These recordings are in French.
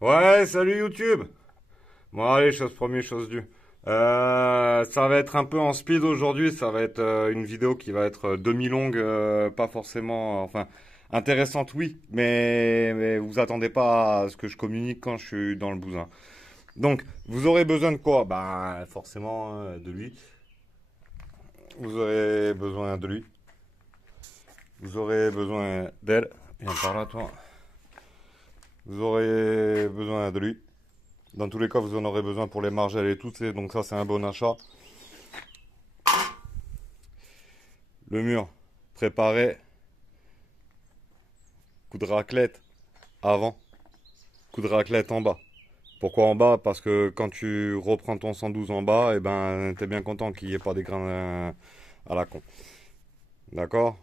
Ouais, salut YouTube. Bon, allez, chose première, chose due. Ça va être un peu en speed aujourd'hui. Ça va être une vidéo qui va être demi-longue, pas forcément, enfin, intéressante, oui, mais vous attendez pas à ce que je communique quand je suis dans le bousin. Donc, vous aurez besoin de quoi? Ben, forcément, de lui. Vous aurez besoin de lui. Vous aurez besoin d'elle. Viens par là, toi. Vous aurez besoin de lui. Dans tous les cas, vous en aurez besoin pour les margelles et tout, donc ça, c'est un bon achat. Le mur, préparé, coup de raclette avant, coup de raclette en bas. Pourquoi en bas? Parce que quand tu reprends ton 112 en bas, et ben, t'es bien content qu'il n'y ait pas des grains à la con. D'accord?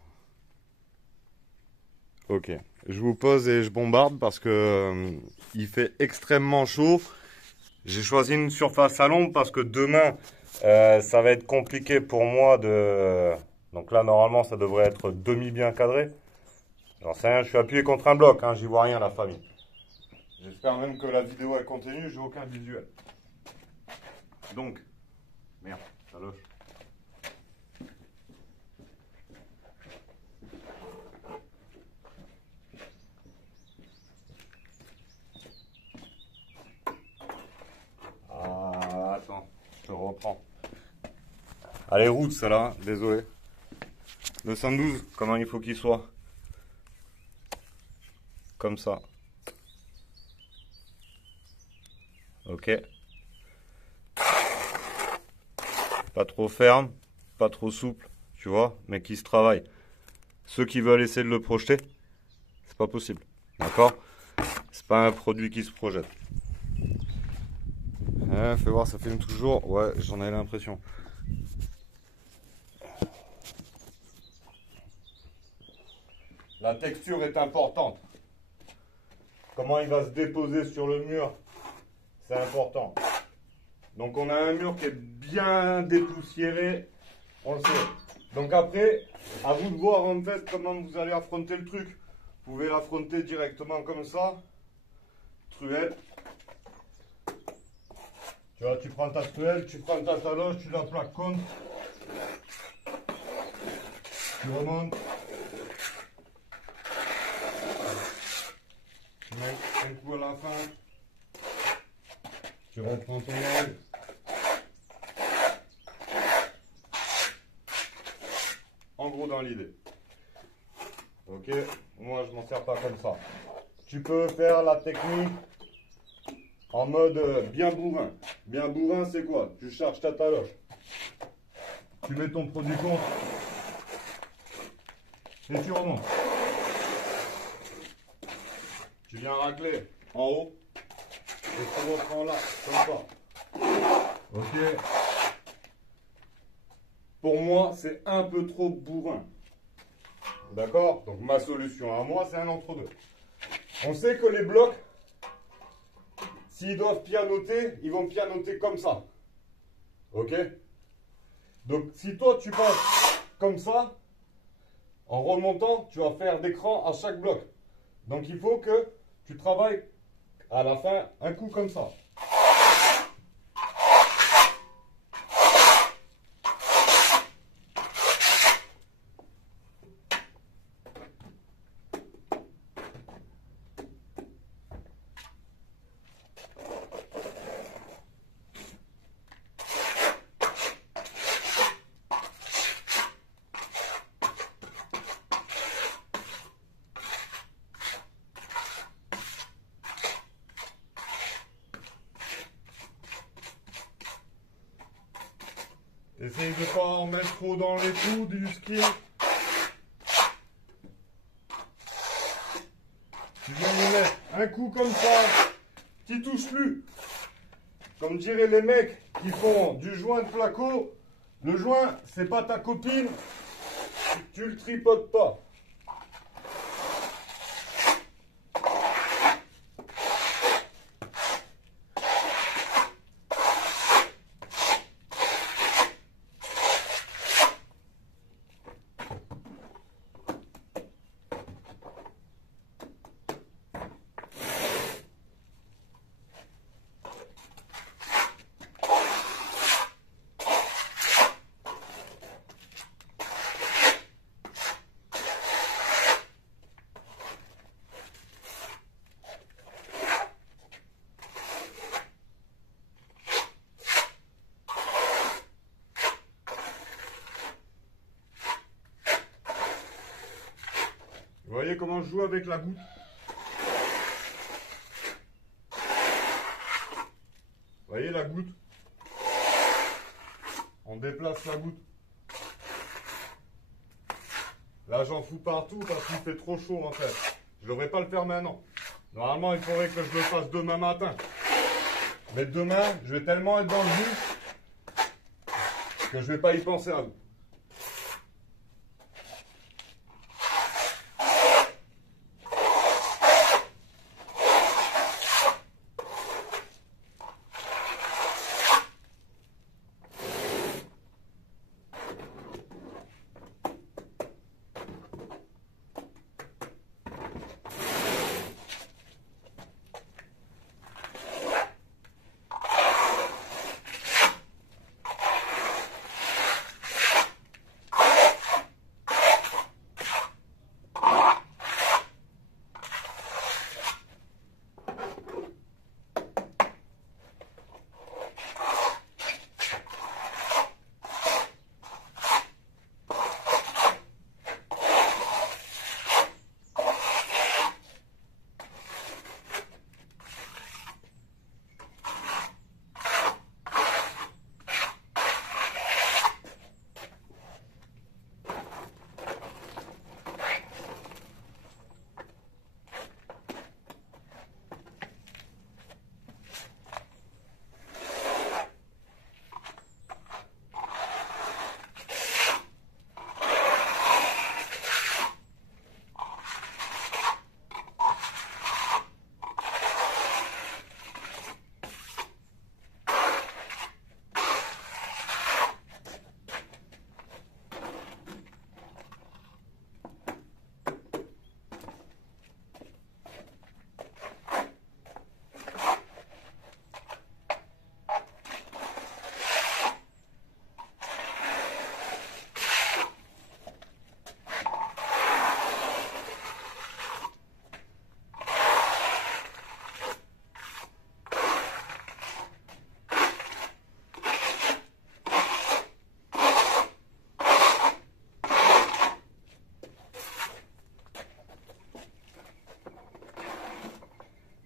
Ok. Je vous pose et je bombarde parce que il fait extrêmement chaud. J'ai choisi une surface à l'ombre parce que demain, ça va être compliqué pour moi de. Donc là, normalement, ça devrait être demi bien cadré. J'en sais rien, je suis appuyé contre un bloc, hein, j'y vois rien, la famille. J'espère même que la vidéo elle continue, j'ai aucun visuel. Donc, merde, ça loche. Ah, attends, je reprends. Allez, route, ça là, désolé. Le 112, comment il faut qu'il soit? Comme ça. Ok. Pas trop ferme, pas trop souple, tu vois, mais qui se travaille. Ceux qui veulent essayer de le projeter, c'est pas possible. D'accord? C'est pas un produit qui se projette. Fais voir, ça filme toujours. Ouais, j'en ai l'impression. La texture est importante. Comment il va se déposer sur le mur, c'est important. Donc on a un mur qui est bien dépoussiéré, on le sait. Donc après, à vous de voir en fait comment vous allez affronter le truc. Vous pouvez l'affronter directement comme ça. Truelle. Tu vois, tu prends ta truelle, tu prends ta taloche, tu la plaques contre. Tu remontes. Tu mets un coup à la fin. Tu reprends ton angle. En gros dans l'idée. Ok, moi je m'en sers pas comme ça. Tu peux faire la technique en mode bien bourrin. Bien bourrin, c'est quoi? Tu charges ta taloche. Tu mets ton produit contre. Et tu remontes. Tu viens racler en haut. Et tu reprends là, comme ça. Ok. Pour moi, c'est un peu trop bourrin. D'accord? Donc ma solution à moi, c'est un entre-deux. On sait que les blocs, s'ils doivent pianoter, ils vont pianoter comme ça. Ok? Donc si toi tu passes comme ça, en remontant, tu vas faire d'écran à chaque bloc. Donc il faut que tu travailles à la fin un coup comme ça. Essaye de pas en mettre trop dans les trous du ski. Tu viens de mettre un coup comme ça, qui touche plus. Comme diraient les mecs qui font du joint de placo, le joint, c'est pas ta copine, tu le tripotes pas. comprenez comment je joue avec la goutte? Vous voyez la goutte? On déplace la goutte. Là, j'en fous partout parce qu'il fait trop chaud en fait. Je ne devrais pas le faire maintenant. Normalement, il faudrait que je le fasse demain matin. Mais demain, je vais tellement être dans le jus que je ne vais pas y penser à vous.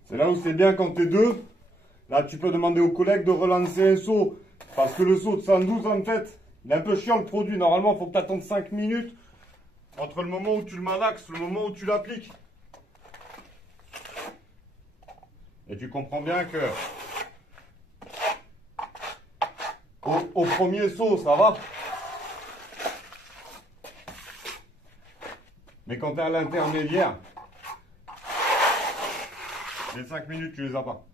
C'est là où c'est bien quand t'es deux. Là, tu peux demander aux collègues de relancer un seau. Parce que le seau de 112, en fait, il est un peu chiant le produit. Normalement, il faut que tu attendes 5 minutes entre le moment où tu le malaxes et le moment où tu l'appliques. Et tu comprends bien que au premier saut, ça va. Mais quand tu es à l'intermédiaire, les 5 minutes, tu les as pas.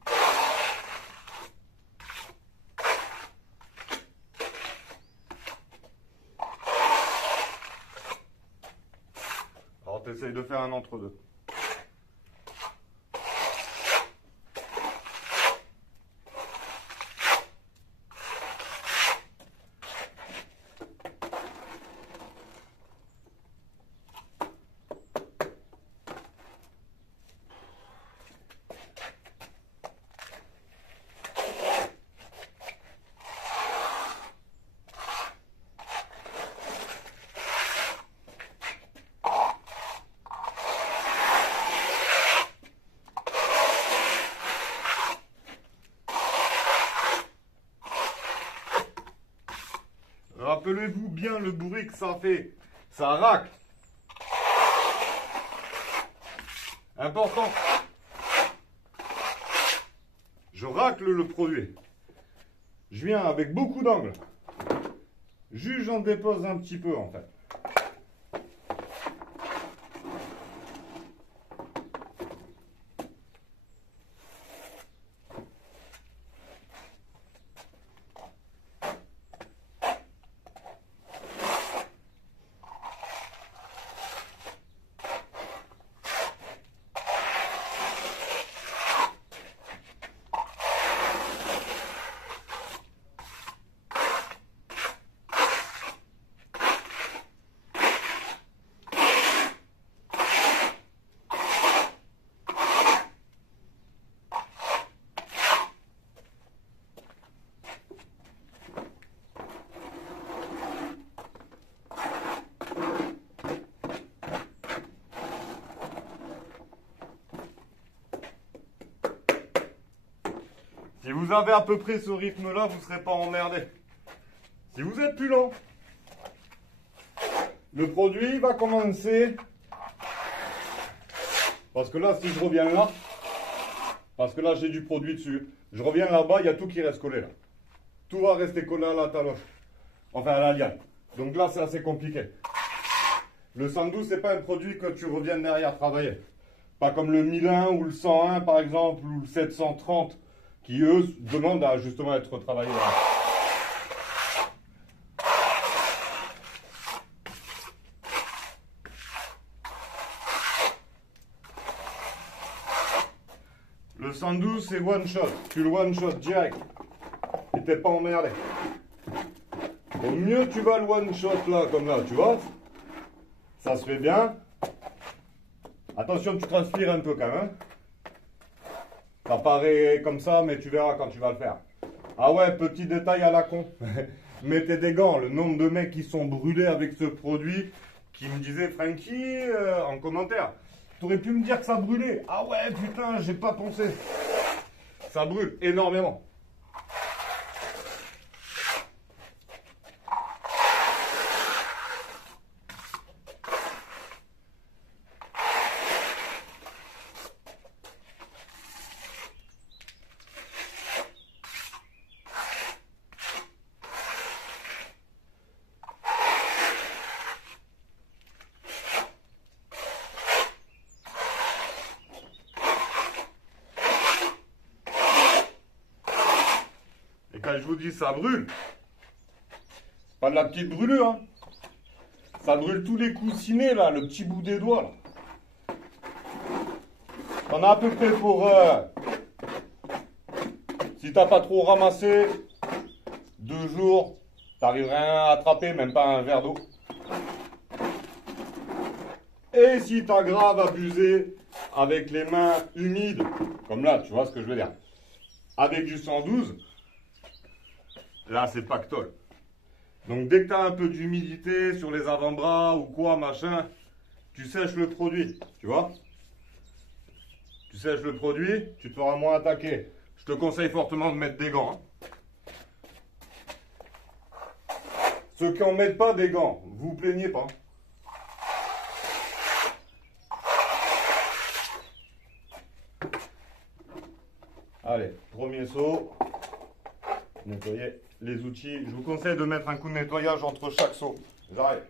Alors, tu essayes de faire un entre-deux. Rappelez-vous bien le bruit que ça fait. Ça racle. Important. Je racle le produit. Je viens avec beaucoup d'angles. Juste j'en dépose un petit peu en fait. Si vous avez à peu près ce rythme-là, vous ne serez pas emmerdé. Si vous êtes plus lent, le produit va commencer. Parce que là, si je reviens là, parce que là, j'ai du produit dessus. Je reviens là-bas, il y a tout qui reste collé là. Tout va rester collé à la taloche. Enfin, à la liane. Donc là, c'est assez compliqué. Le 112, c'est pas un produit que tu reviennes derrière travailler. Pas comme le 1001 ou le 101, par exemple, ou le 730, qui, eux, demandent à justement être travaillés. Le 112, c'est one shot. Tu le one shot direct. Et t'es pas emmerdé. Au mieux, tu vas le one shot là, comme là, tu vois. Ça se fait bien. Attention, tu transpires un peu quand même. Ça paraît comme ça, mais tu verras quand tu vas le faire. Ah ouais, petit détail à la con. Mettez des gants. Le nombre de mecs qui sont brûlés avec ce produit, qui me disaient, Frankie, en commentaire, tu aurais pu me dire que ça brûlait. Ah ouais, putain, j'ai pas pensé. Ça brûle énormément. Et quand je vous dis ça brûle, c'est pas de la petite brûlure, hein. Ça brûle tous les coussinets là, le petit bout des doigts là. T'en as à peu près pour, si t'as pas trop ramassé, 2 jours, t'arriverais à attraper, même pas un verre d'eau. Et si t'as grave abusé avec les mains humides, comme là, tu vois ce que je veux dire, avec du 112, là c'est pactole. Donc dès que tu as un peu d'humidité sur les avant-bras ou quoi, machin, tu sèches le produit, tu vois. Tu sèches le produit, tu te feras moins attaquer. Je te conseille fortement de mettre des gants. Ceux qui n'en mettent pas des gants, vous vous plaignez pas. Allez, premier saut. Nettoyer les outils. Je vous conseille de mettre un coup de nettoyage entre chaque saut. J'arrête.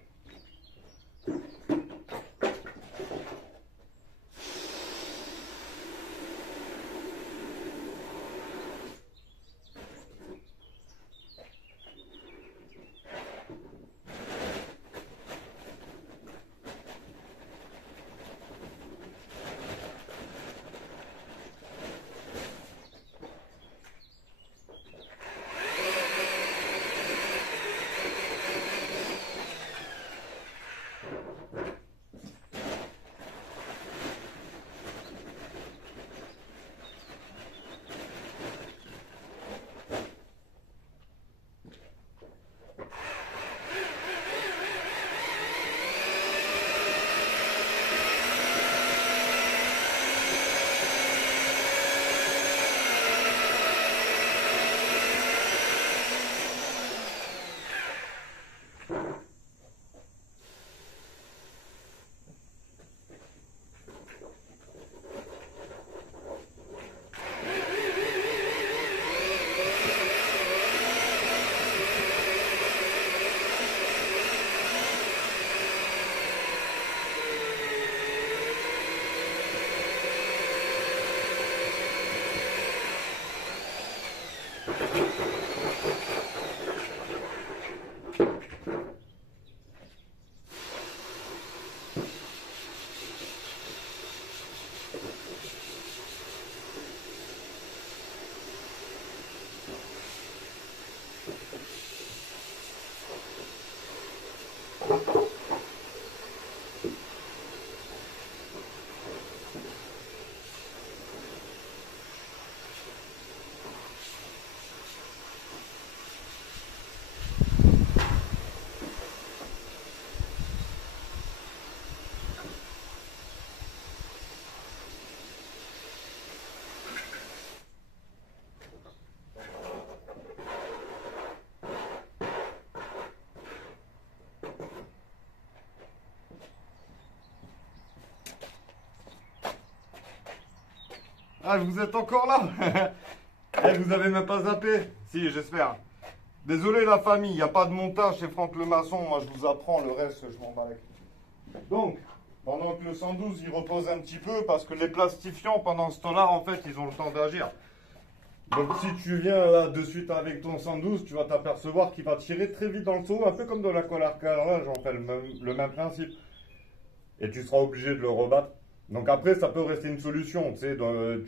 Ah, vous êtes encore là? Eh, vous avez même pas zappé? Si, j'espère. Désolé la famille, il n'y a pas de montage chez Franck le maçon. Moi, je vous apprends, le reste, je m'en bats les couilles. Donc, pendant que le 112, il repose un petit peu, parce que les plastifiants, pendant ce temps-là, en fait, ils ont le temps d'agir. Donc, si tu viens là de suite avec ton 112, tu vas t'apercevoir qu'il va tirer très vite dans le seau, un peu comme de la colle à carrelage, en fait, le même principe. Et tu seras obligé de le rebattre. Donc après, ça peut rester une solution. Tu sais,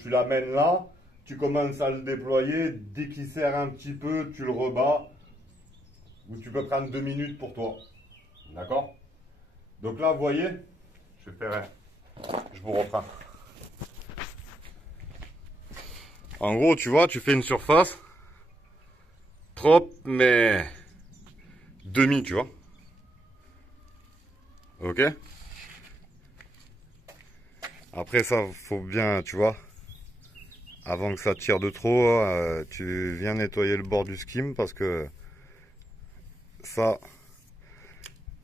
tu l'amènes là, tu commences à le déployer. Dès qu'il serre un petit peu, tu le rebats. Ou tu peux prendre 2 minutes pour toi. D'accord? Donc là, vous voyez, je ferai. Je vous reprends. En gros, tu vois, tu fais une surface propre, mais demi, tu vois. Ok? Après ça, faut bien, tu vois, avant que ça tire de trop, tu viens nettoyer le bord du skim parce que ça,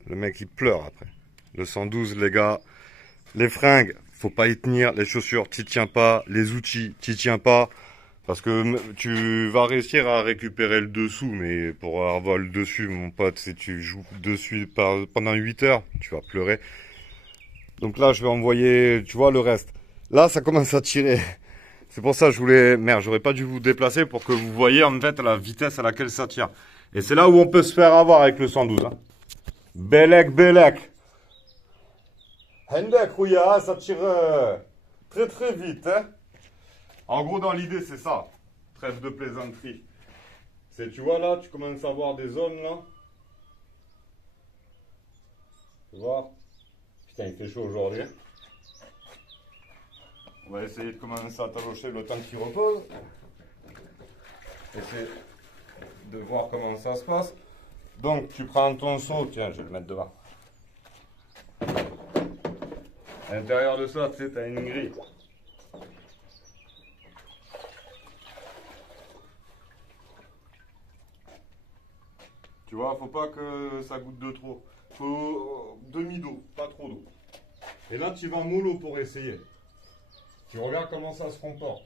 le mec il pleure après. Le 112, les gars, les fringues, faut pas y tenir, les chaussures, t'y tiens pas, les outils, t'y tiens pas, parce que tu vas réussir à récupérer le dessous, mais pour avoir le dessus, mon pote, si tu joues dessus pendant 8 heures, tu vas pleurer. Donc là, je vais envoyer, tu vois, le reste. Là, ça commence à tirer. C'est pour ça que je voulais... Merde, j'aurais pas dû vous déplacer pour que vous voyez en fait la vitesse à laquelle ça tire. Et c'est là où on peut se faire avoir avec le 112. Hein. Belek, belek. Hendek, rouya, ça tire très très vite. Hein. En gros, dans l'idée, c'est ça. Trêve de plaisanterie. C'est, tu vois là, tu commences à voir des zones là. Tu vois? Putain, il fait chaud aujourd'hui. On va essayer de commencer à talocher le temps qu'il repose. Essayer de voir comment ça se passe. Donc, tu prends ton seau. Tiens, je vais le mettre devant. À l'intérieur de ça, tu sais, tu as une grille. Tu vois, faut pas que ça goûte de trop. Faut demi d'eau, pas trop d'eau. Et là, tu vas mollo pour essayer. Tu regardes comment ça se comporte.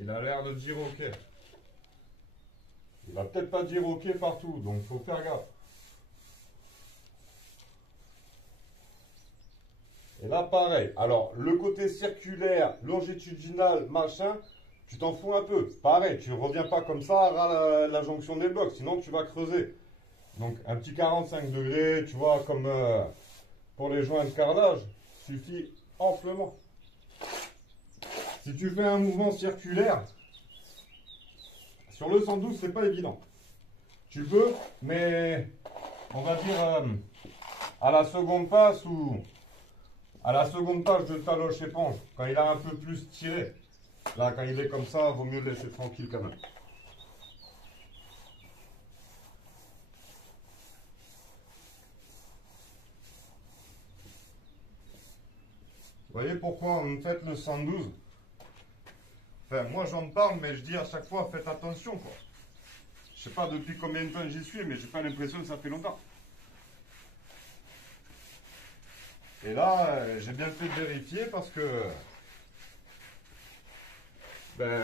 Il a l'air de dire OK. Il va peut-être pas dire OK partout, donc faut faire gaffe. Et là, pareil. Alors, le côté circulaire, longitudinal, machin, tu t'en fous un peu. Pareil, tu ne reviens pas comme ça à la jonction des blocs, sinon tu vas creuser. Donc, un petit 45 degrés, tu vois, comme pour les joints de carrelage, suffit amplement. Si tu fais un mouvement circulaire, sur le 112, c'est pas évident. Tu peux, mais on va dire à la seconde passe ou à la seconde page de taloche éponge, quand il a un peu plus tiré. Là, quand il est comme ça, vaut mieux le laisser tranquille quand même. Vous voyez pourquoi on fait le 112? Enfin, moi j'en parle, mais je dis à chaque fois, faites attention, quoi. Je sais pas depuis combien de temps j'y suis, mais j'ai pas l'impression que ça fait longtemps. Et là, j'ai bien fait de vérifier parce que...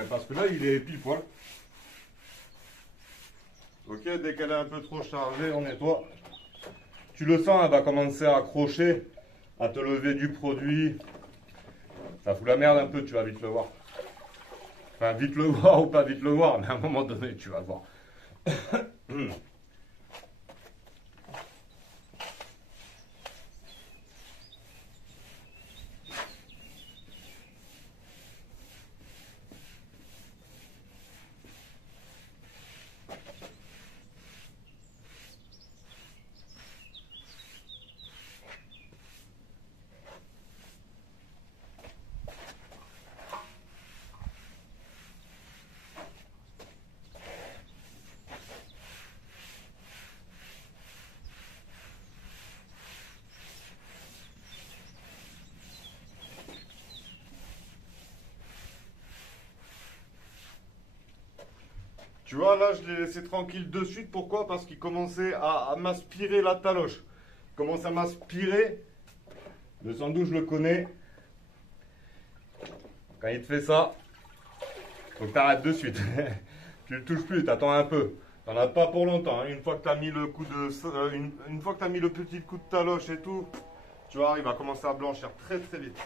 parce que là, il est pile poil. Ok, dès qu'elle est un peu trop chargée, on nettoie. Tu le sens, elle va commencer à accrocher, à te lever du produit. Ça fout la merde un peu, tu vas vite le voir. Enfin, vite le voir ou pas vite le voir, mais à un moment donné, tu vas voir. Tu vois, là, je l'ai laissé tranquille de suite. Pourquoi? Parce qu'il commençait à m'aspirer la taloche. Il commence à m'aspirer. Le 112, je le connais. Quand il te fait ça, faut que tu arrêtes de suite. Tu le touches plus, t'attends un peu. T'en as pas pour longtemps, hein. Une fois que tu as mis le coup de, une fois que tu as mis le petit coup de taloche et tout, tu vois, il va commencer à blanchir très très vite.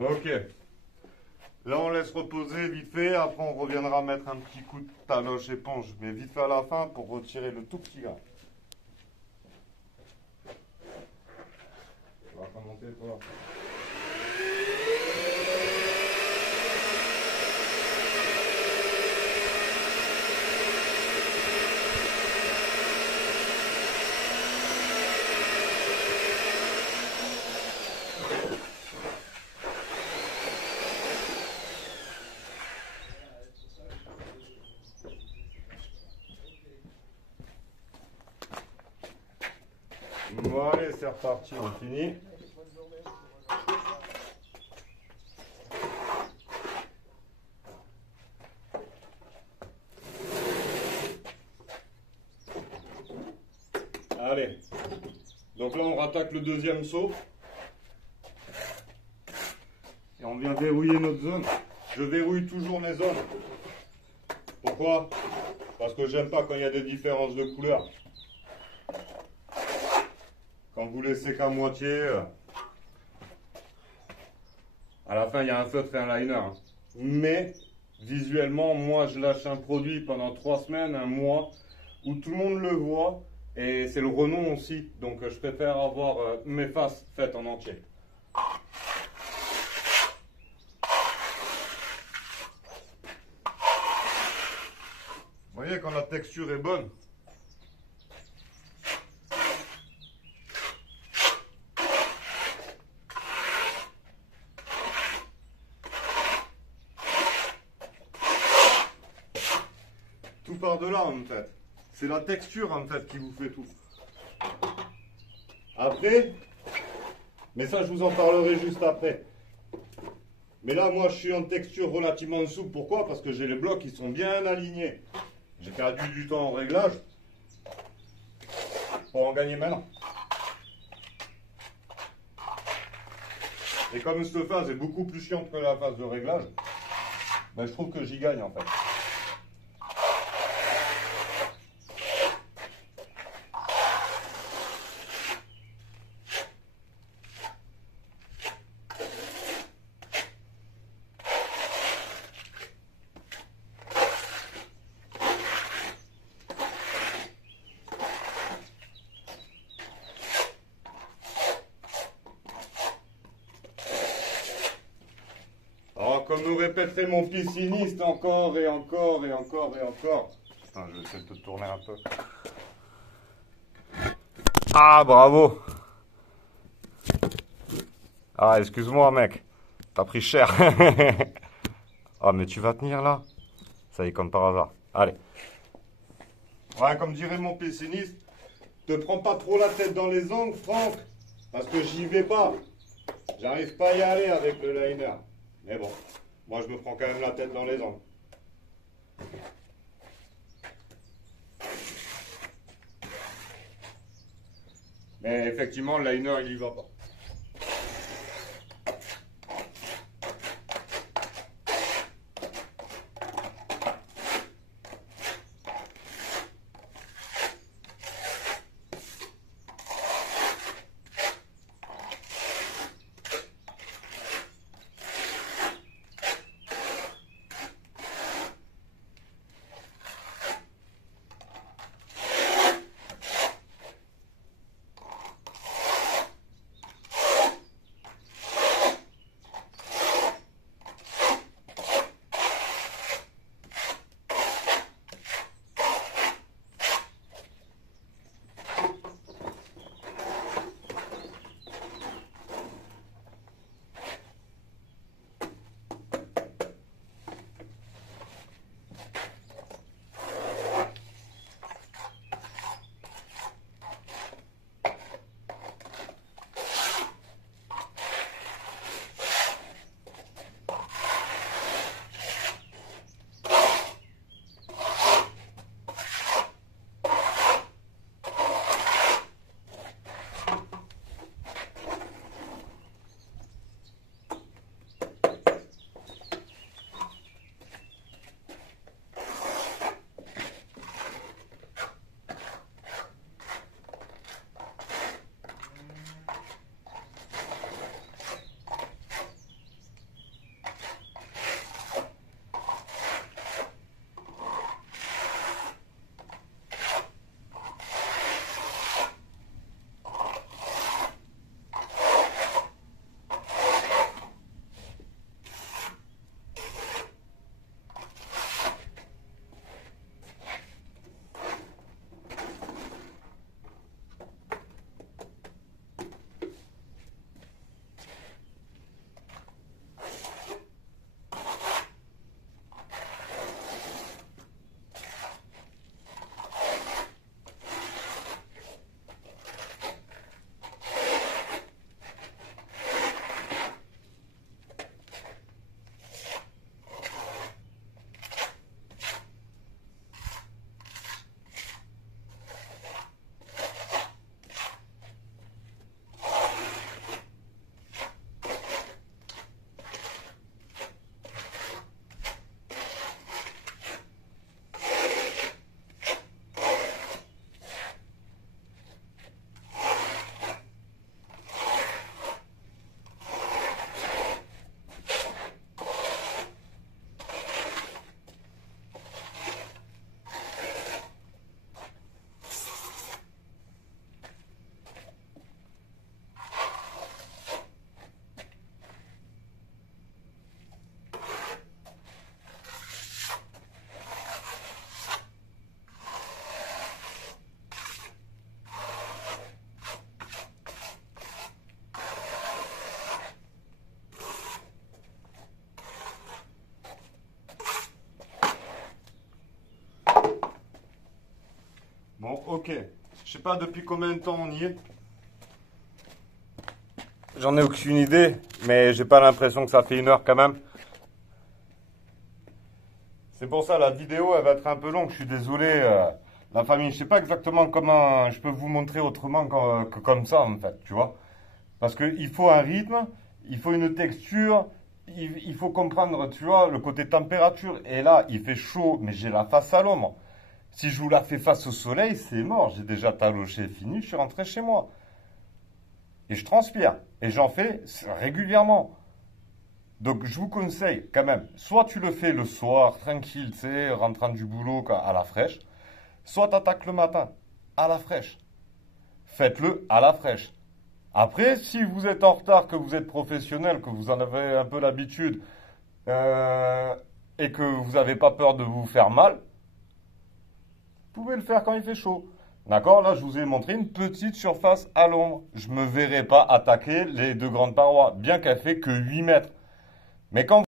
Ok. Là, on laisse reposer vite fait. Après, on reviendra mettre un petit coup de taloche éponge, mais vite fait à la fin pour retirer le tout petit grain. On va commencer par là. Bon, allez, c'est reparti, on finit. Allez. Donc là, on rattaque le deuxième seau. Et on vient verrouiller notre zone. Je verrouille toujours mes zones. Pourquoi? Parce que j'aime pas quand il y a des différences de couleur. Quand vous laissez qu'à moitié, à la fin il y a un feutre et un liner. Hein. Mais visuellement, moi je lâche un produit pendant 3 semaines, un mois, où tout le monde le voit et c'est le renom aussi. Donc je préfère avoir mes faces faites en entier. Vous voyez quand la texture est bonne. Tout part de là en fait. C'est la texture en fait qui vous fait tout. Après, mais ça je vous en parlerai juste après. Mais là moi je suis en texture relativement souple. Pourquoi? Parce que j'ai les blocs qui sont bien alignés. J'ai perdu du temps en réglage pour en gagner maintenant. Et comme cette phase est beaucoup plus chiante que la phase de réglage, ben, je trouve que j'y gagne en fait. Alors, comme nous répéterait mon pisciniste encore et encore et encore et encore. Putain, je vais essayer de te tourner un peu. Ah, bravo! Ah, excuse-moi, mec. T'as pris cher. Ah, mais tu vas tenir là? Ça y est, comme par hasard. Allez. Ouais, comme dirait mon pisciniste, te prends pas trop la tête dans les ongles, Franck, parce que j'y vais pas. J'arrive pas à y aller avec le liner. Mais bon, moi je me prends quand même la tête dans les ongles. Mais effectivement, le liner, il y va pas. Bon, ok. Je sais pas depuis combien de temps on y est. J'en ai aucune idée, mais j'ai pas l'impression que ça fait 1 heure quand même. C'est pour ça la vidéo elle va être un peu longue, je suis désolé. La famille, je sais pas exactement comment je peux vous montrer autrement que comme ça en fait, tu vois. Parce qu'il faut un rythme, il faut une texture, il faut comprendre, tu vois, le côté température. Et là, il fait chaud, mais j'ai la face à l'ombre. Si je vous la fais face au soleil, c'est mort. J'ai déjà taloché fini, je suis rentré chez moi. Et je transpire. Et j'en fais régulièrement. Donc je vous conseille quand même, soit tu le fais le soir, tranquille, tu sais, rentrant du boulot à la fraîche, soit tu attaques le matin, à la fraîche. Faites-le à la fraîche. Après, si vous êtes en retard, que vous êtes professionnel, que vous en avez un peu l'habitude, euh, et que vous n'avez pas peur de vous faire mal, vous pouvez le faire quand il fait chaud. D'accord? Là, je vous ai montré une petite surface à l'ombre. Je ne me verrai pas attaquer les 2 grandes parois, bien qu'elle fait que 8 mètres. Mais quand